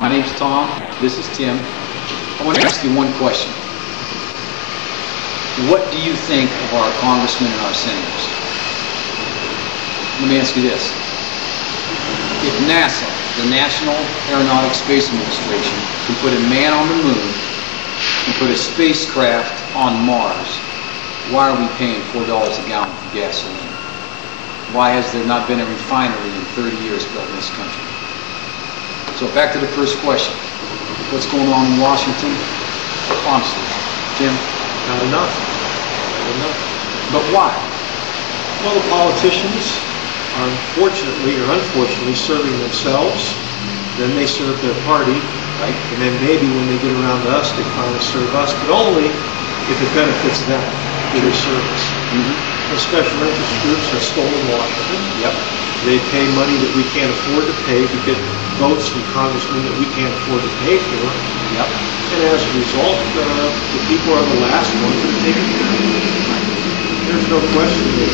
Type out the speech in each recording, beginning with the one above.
My name's Tom. This is Tim. I want to ask you one question. What do you think of our congressmen and our senators? Let me ask you this. If NASA, the National Aeronautics Space Administration, can put a man on the moon and put a spacecraft on Mars, why are we paying $4 a gallon for gasoline? Why has there not been a refinery in 30 years built in this country? So back to the first question. What's going on in Washington? Honestly, Jim? Not enough. Not enough. But why? Well, the politicians are unfortunately serving themselves. Then they serve their party, right? And then maybe when they get around to us, they finally serve us, but only if it benefits them, their service. The special interest groups have stolen Washington. Yep. They pay money that we can't afford to pay to get votes from congressmen that we can't afford to pay for. Yep. And as a result, the people are the last ones that are taking care of it. There's no question that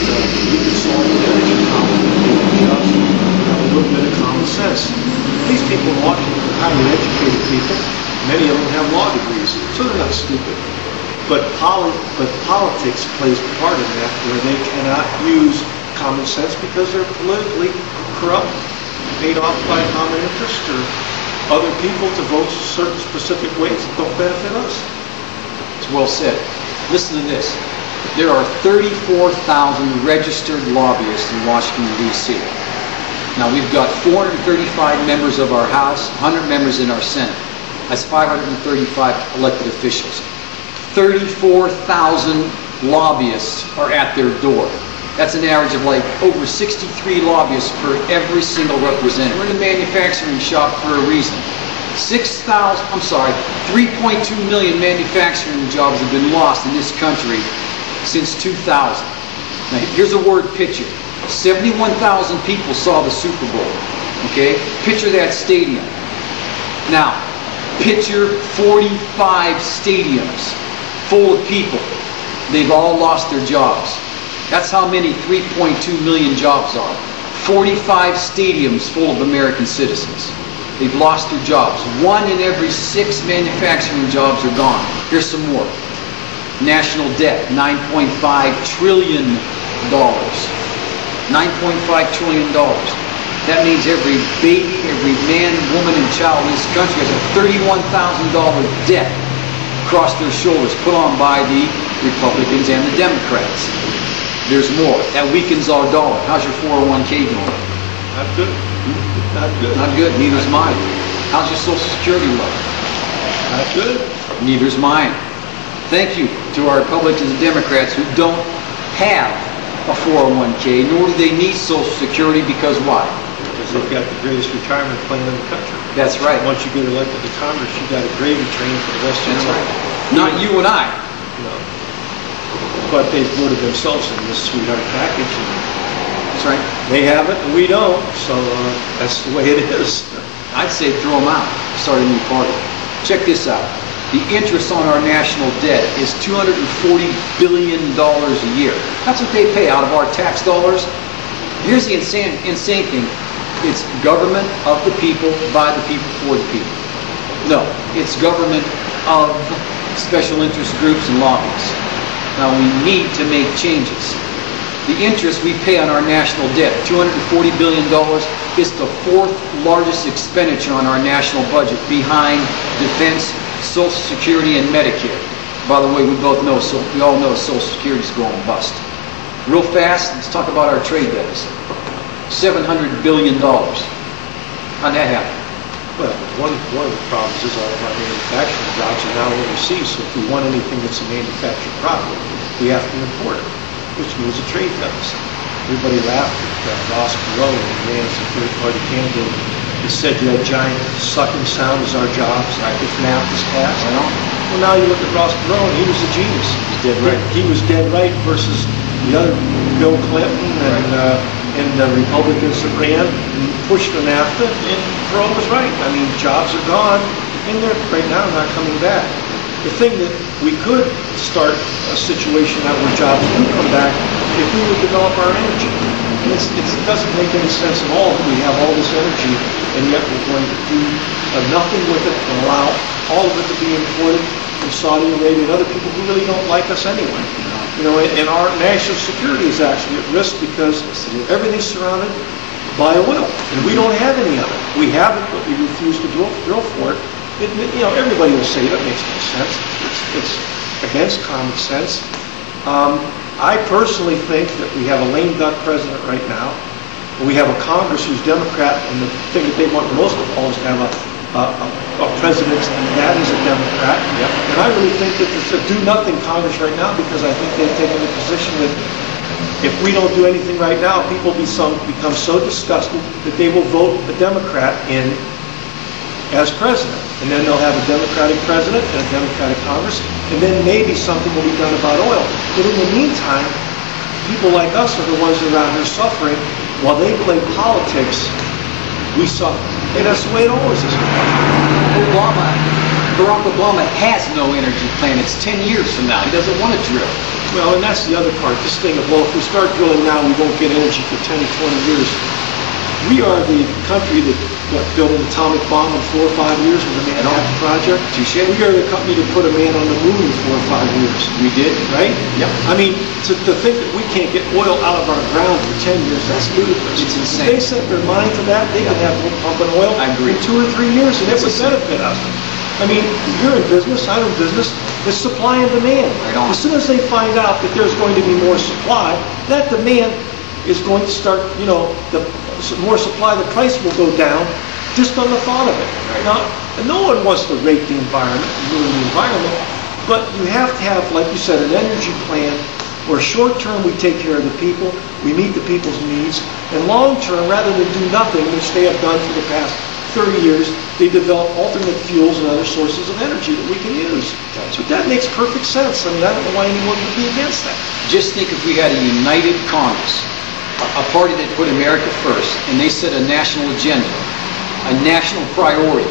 we can solve the energy problem if we just have a little bit of common sense. These people in Washington are highly educated people. Many of them have law degrees, so they're not stupid. But politics plays a part in that, where they cannot use common sense because they're politically corrupt, paid off by common interest or other people to vote certain specific ways that don't benefit us. It's well said. Listen to this. There are 34,000 registered lobbyists in Washington, D.C. Now we've got 435 members of our House, 100 members in our Senate. That's 535 elected officials. 34,000 lobbyists are at their door. That's an average of like over 63 lobbyists per every single representative. We're in the manufacturing shop for a reason. 3.2 million manufacturing jobs have been lost in this country since 2000. Now here's a word picture. 71,000 people saw the Super Bowl. Okay? Picture that stadium. Now, picture 45 stadiums full of people. They've all lost their jobs. That's how many 3.2 million jobs are. 45 stadiums full of American citizens. They've lost their jobs. 1 in every 6 manufacturing jobs are gone. Here's some more. National debt, $9.5 trillion. $9.5 trillion. That means every baby, every man, woman, and child in this country has a $31,000 debt across their shoulders put on by the Republicans and the Democrats. There's more. That weakens our dollar. How's your 401k doing? Not good. Not good. Not good. Neither's mine. How's your Social Security look? Not good. Neither's mine. Thank you to our Republicans and Democrats who don't have a 401k, nor do they need Social Security, because why? Because they've got the greatest retirement plan in the country. That's right. Once you get elected to Congress, you got a gravy train for the rest of your life. Not you and I. No. But they voted themselves in this sweetheart package. That's right. They have it, and we don't. So that's the way it is. I'd say throw them out. Start a new party. Check this out. The interest on our national debt is $240 billion a year. That's what they pay out of our tax dollars. Here's the insane thing. It's government of the people, by the people, for the people. No, it's government of special interest groups and lobbyists. Now we need to make changes. The interest we pay on our national debt, $240 billion, is the 4th largest expenditure on our national budget, behind defense, Social Security, and Medicare. By the way, we all know Social Security is going bust. Real fast, let's talk about our trade deficit. $700 billion. How'd that happen? Well, one of the problems is all of our manufacturing jobs are now overseas. So if we want anything that's a manufactured product, we have to import it, which means a trade deficit. Everybody laughed at Ross Perot when he ran as a third-party candidate. He said you had giant sucking sound as our jobs if NAFTA's passed. Well, now you look at Ross Perot, and he was a genius. He's dead right. He was dead right versus the other Bill Clinton and the Republicans that ran and pushed the NAFTA, and Perot was right. I mean, jobs are gone, and they're right now not coming back. The thing that we could start a situation now where jobs do come back if we would develop our energy. It doesn't make any sense at all that we have all this energy and yet we're going to do done nothing with it and allow all of it to be imported from Saudi Arabia and other people who really don't like us anyway. You know, and our national security is actually at risk because everything's surrounded by oil, and we don't have any of it. We have it, but we refuse to drill for it. You know, everybody will say that makes no sense. It's against common sense. I personally think that we have a lame duck president right now. We have a Congress who's Democrat, and the thing that they want most of all is to have a president that is a Democrat. Yep. And I really think that it's a do-nothing Congress right now, because I think they've taken the position that if we don't do anything right now, people become so disgusted that they will vote a Democrat in as president. And then they'll have a Democratic president and a Democratic Congress, and then maybe something will be done about oil. But in the meantime, people like us are the ones around here suffering. While they play politics, we suffer. And that's the way it always is. Barack Obama has no energy plan. It's 10 years from now. He doesn't want to drill. Well, and that's the other part, this thing of, well, if we start drilling now, we won't get energy for 10 to 20 years. We are the country that built an atomic bomb in 4 or 5 years with the Manhattan Project. Touché. We are the company that put a man on the moon in 4 or 5 years. We did. Right? Yep. I mean, to think that we can't get oil out of our ground for 10 years, that's ludicrous. It's insane. If they set their mind to that, they could have one pumping oil I agree. in 2 or 3 years, and it would benefit us. I mean, you're in business, I'm in business. It's supply and demand. Right on. As soon as they find out that there's going to be more supply, that demand is going to start, you know, the more supply, the price will go down just on the thought of it. Right. Now, and no one wants to rape the environment, ruin the environment, but you have to have, like you said, an energy plan where short term we take care of the people, we meet the people's needs, and long term, rather than do nothing, which they have done for the past 30 years, they develop alternate fuels and other sources of energy that we can use. But that makes perfect sense. I mean, I don't know why anyone would be against that. Just think if we had a united Congress, a party that put America first, and they set a national agenda, a national priority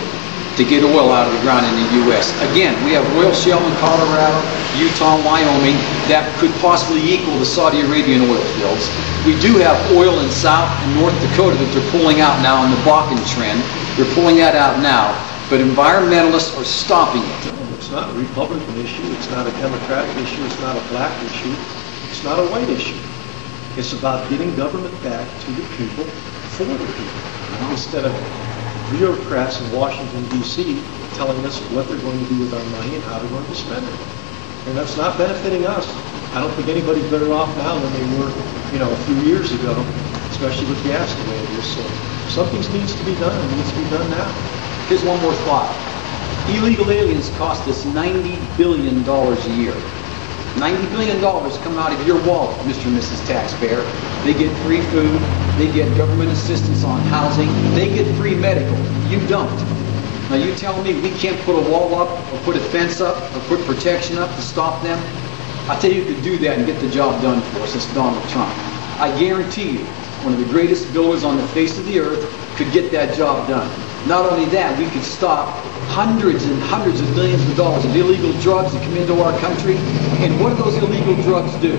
to get oil out of the ground in the U.S. Again, we have oil shale in Colorado, Utah, Wyoming that could possibly equal the Saudi Arabian oil fields. We do have oil in South and North Dakota that they're pulling out now in the Bakken trend. They're pulling that out now, but environmentalists are stopping it. It's not a Republican issue. It's not a Democratic issue. It's not a black issue. It's not a white issue. It's about getting government back to the people, for the people, instead of bureaucrats in Washington, D.C. telling us what they're going to do with our money and how they're going to spend it. And that's not benefiting us. I don't think anybody's better off now than they were, you know, a few years ago, especially with gas the way it is. So something needs to be done. It needs to be done now. Here's one more thought. Illegal aliens cost us $90 billion a year. $90 billion come out of your wallet, Mr. and Mrs. Taxpayer. They get free food, they get government assistance on housing, they get free medical. You don't. Now you tell me we can't put a wall up, or put a fence up, or put protection up to stop them? I'll tell you who could do that and get the job done for us. It's Donald Trump. I guarantee you, one of the greatest builders on the face of the earth could get that job done. Not only that, we could stop hundreds and hundreds of millions of dollars of illegal drugs that come into our country. And what do those illegal drugs do?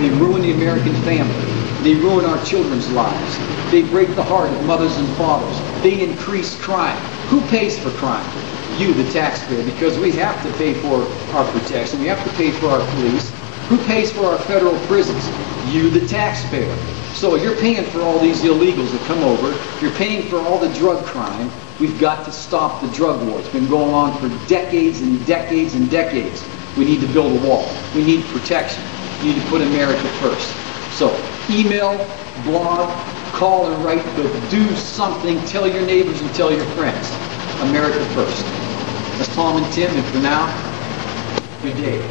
They ruin the American family. They ruin our children's lives. They break the heart of mothers and fathers. They increase crime. Who pays for crime? You, the taxpayer, because we have to pay for our protection. We have to pay for our police. Who pays for our federal prisons? You, the taxpayer. So you're paying for all these illegals that come over. You're paying for all the drug crime. We've got to stop the drug war. It's been going on for decades and decades and decades. We need to build a wall. We need protection. We need to put America first. So email, blog, call and write, but do something. Tell your neighbors and tell your friends. America first. That's Tom and Tim, and for now, good day.